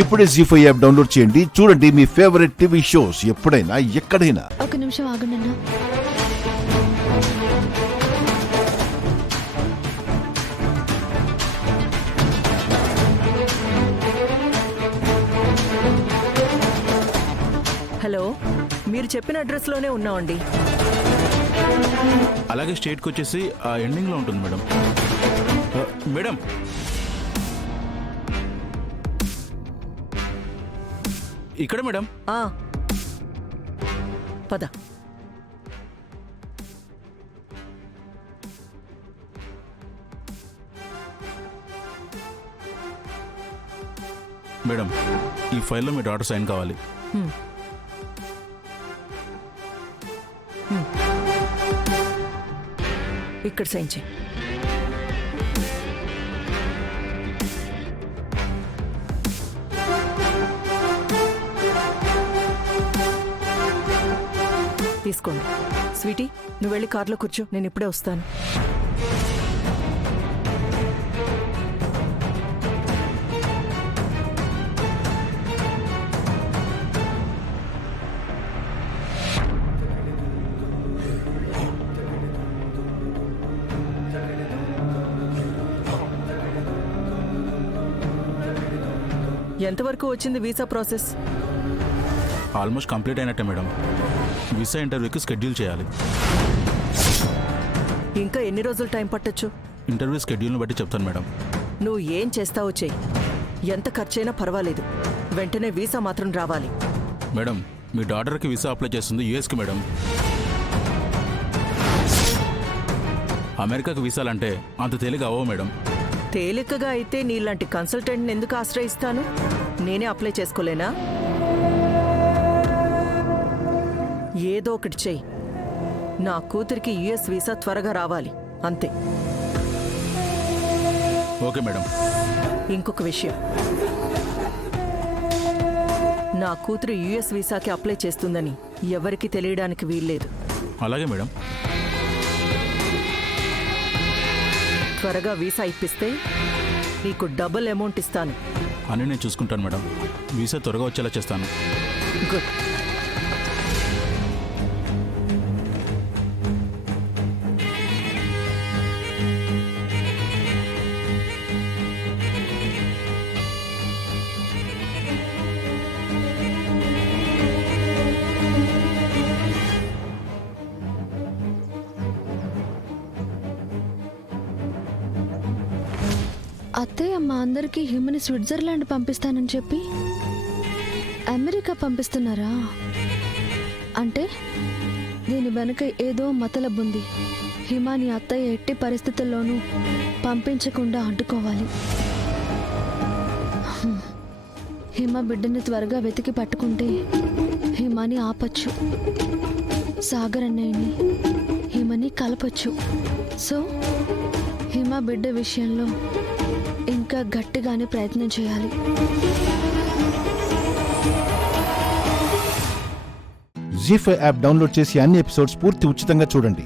ఇప్పుడే జీ5 app download చేయండి. చూడండి మీ ఫేవరెట్ టీవీ షోస్ ఎప్పుడైనా ఎక్కడైనా. ఒక నిమిషం ఆగండి. హలో, మీరు చెప్పిన అడ్రస్ లోనే ఉన్నామండి. అలాగే స్టేట్కి వచ్చేసి ఆ ఎండింగ్లో ఉంటుంది మేడం. మేడం ఇక్కడ మేడం. పద. మేడం ఈ ఫైల్లో మీ డాటర్ సైన్ కావాలి. ఇక్కడ సైన్ చేయి. తీసుకోండి. స్వీటీ, నువ్వు వెళ్ళి కార్లో కూర్చో, నేను ఇప్పుడే వస్తాను. ఎంతవరకు వచ్చింది వీసా ప్రాసెస్? ఆల్మోస్ట్ కంప్లీట్ అయినట్టే మేడం. వీసా ఇంటర్వ్యూకి షెడ్యూల్ చేయాలి. ఇంకా ఎన్ని రోజులు టైం పట్టొచ్చు? ఇంటర్వ్యూ షెడ్యూల్ని బట్టి చెప్తాను మేడం. నువ్వు ఏం చేస్తావో చెయ్యి. ఎంత ఖర్చైనా పర్వాలేదు, వెంటనే వీసా మాత్రం రావాలి. మేడం మీ డాటర్కి వీసా అప్లై చేస్తుంది యూఎస్కి మేడం. అమెరికాకి వీసాలంటే అంత తేలిక అవ్వవు మేడం. తేలికగా అయితే నీలాంటి కన్సల్టెంట్ని ఎందుకు ఆశ్రయిస్తాను? నేనే అప్లై చేసుకోలేనా? ఏదో ఒకటి చెయ్యి. నా కూతురికి యుఎస్ వీసా త్వరగా రావాలి, అంతే. Okay madam. ఇంకొక విషయం, నా కూతురు యుఎస్ వీసాకి అప్లై చేస్తుందని ఎవరికి తెలియడానికి వీల్లేదు. అలాగే మేడం. త్వరగా వీసా ఇప్పిస్తే నీకు డబుల్ అమౌంట్ ఇస్తాను. అని నేను చూసుకుంటాను మేడం. వీసా త్వరగా వచ్చేలా చేస్తాను. గుడ్. అత్తయ్య మా అందరికీ హిమని స్విట్జర్లాండ్ పంపిస్తానని చెప్పి అమెరికా పంపిస్తున్నారా? అంటే దీని వెనుక ఏదో మతలబుంది. హిమాని అత్తయ్య ఎట్టి పరిస్థితుల్లోనూ పంపించకుండా అడ్డుకోవాలి. హిమ బిడ్డని త్వరగా వెతికి పట్టుకుంటే హిమాని ఆపచ్చు, సాగర్ అన్నయ్యని హిమని కలపచ్చు. సో హిమ బిడ్డ విషయంలో ఇంకా గట్టిగానే ప్రయత్నం చేయాలి. జీ5 యాప్ డౌన్లోడ్ చేసి అన్ని ఎపిసోడ్స్ పూర్తి ఉచితంగా చూడండి.